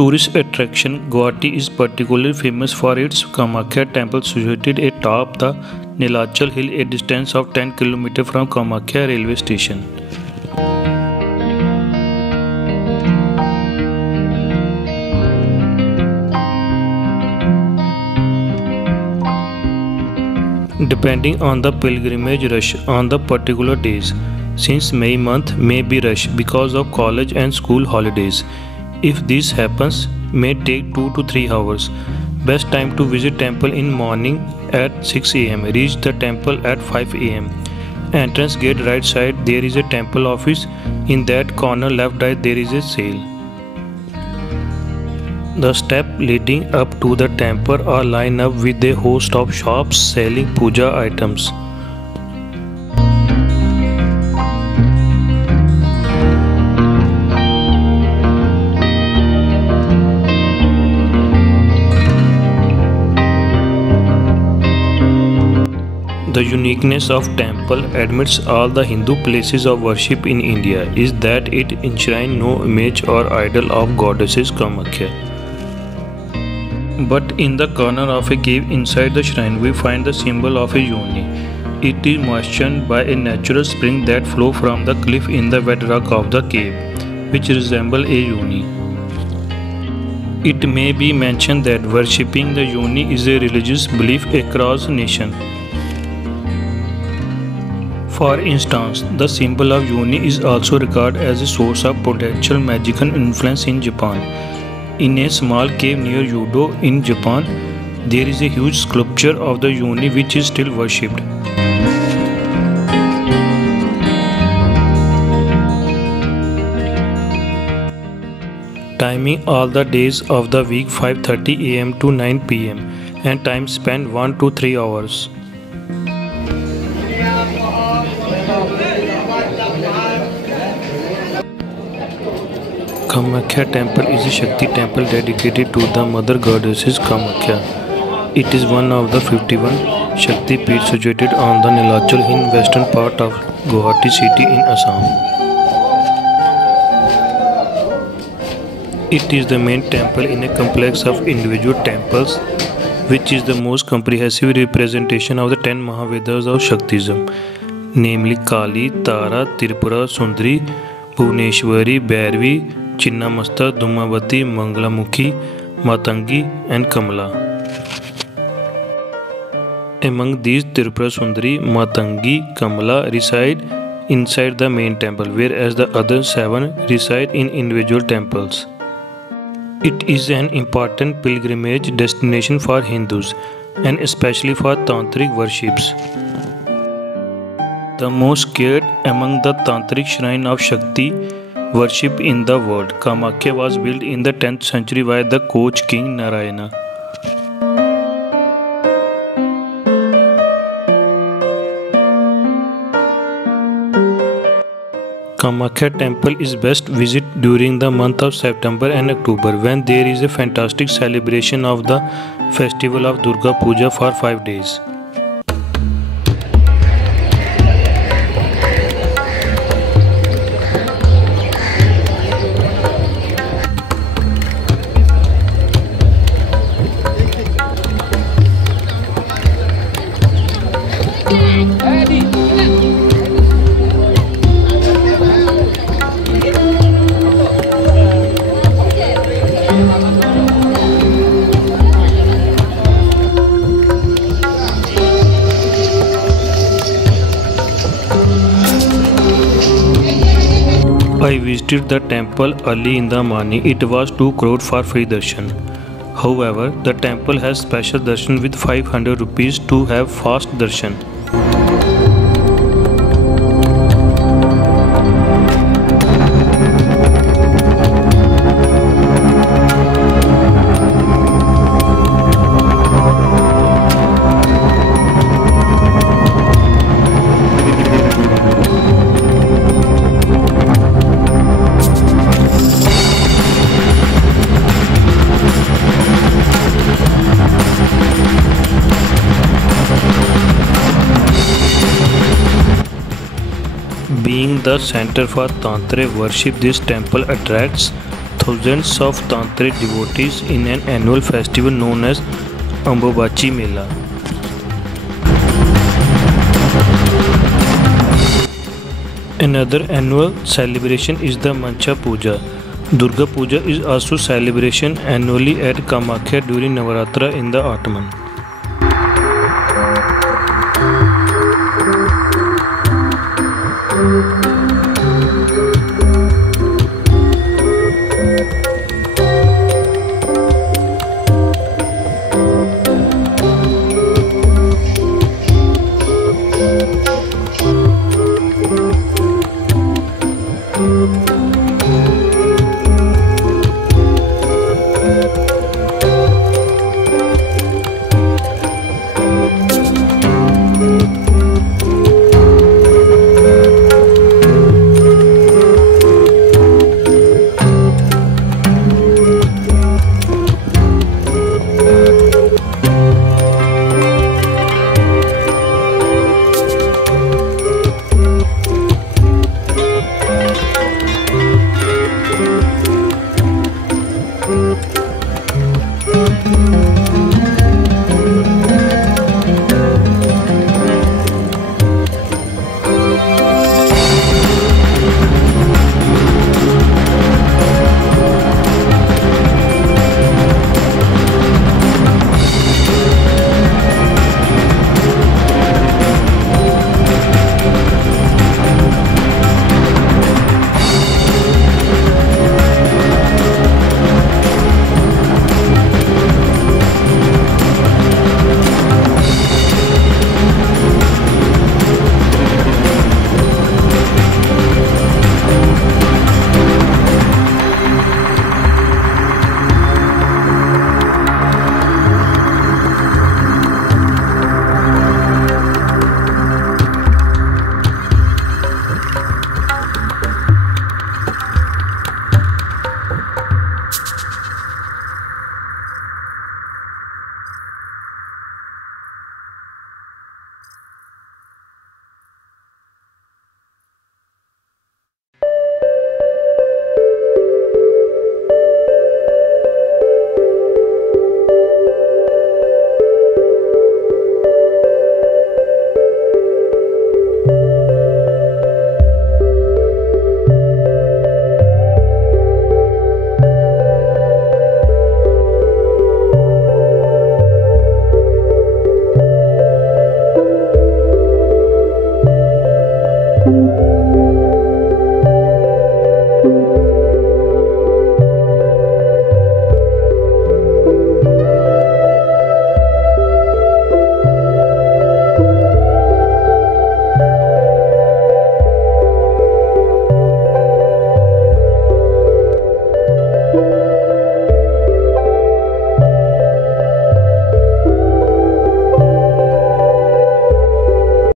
tourist attraction, Guwahati is particularly famous for its Kamakhya temple situated atop the Nilachal hill, a distance of 10 km from Kamakhya railway station. Depending on the pilgrimage rush on the particular days, since May month may be rush because of college and school holidays. If this happens, may take 2 to 3 hours. Best time to visit temple in morning at 6 am. Reach the temple at 5 am. Entrance gate right side there is a temple office. In that corner left right there is a sale. The steps leading up to the temple are lined up with a host of shops selling puja items. The uniqueness of temple amidst all the Hindu places of worship in India is that it enshrines no image or idol of goddesses Kamakhya. But in the corner of a cave inside the shrine we find the symbol of a yoni. It is moistened by a natural spring that flows from the cliff in the bedrock of the cave, which resembles a yoni. It may be mentioned that worshipping the yoni is a religious belief across the nation. For instance, the symbol of yoni is also regarded as a source of potential magical influence in Japan. In a small cave near Yodo in Japan, there is a huge sculpture of the yoni which is still worshipped. Timing all the days of the week 5:30 am to 9 pm and time spent 1 to 3 hours. Kamakhya temple is a Shakti temple dedicated to the mother goddesses Kamakhya. It is one of the 51 Shakti Peeths situated on the Nilachal in western part of Guwahati city in Assam. It is the main temple in a complex of individual temples, which is the most comprehensive representation of the 10 Mahavedas of Shaktism, namely Kali, Tara, Tripura, Sundari, Bhuvaneshwari, Bhairavi, Chinnamasta, Dhumavati, Mangalamukhi, Matangi and Kamala. Among these, Tripura Sundari, Matangi, Kamala reside inside the main temple, whereas the other 7 reside in individual temples. It is an important pilgrimage destination for Hindus and especially for Tantric worships. The most scared among the Tantric shrine of Shakti worship in the world, Kamakhya was built in the 10th century by the Koch king Narayana. Kamakhya temple is best visited during the month of September and October when there is a fantastic celebration of the festival of Durga Puja for 5 days. I visited the temple early in the morning. It was too crowded for free darshan. However, the temple has special darshan with 500 rupees to have fast darshan. Being the center for Tantra worship, this temple attracts thousands of Tantric devotees in an annual festival known as Ambobachi Mela. Another annual celebration is the Mancha Puja. Durga Puja is also celebration annually at Kamakhya during Navaratra in the autumn.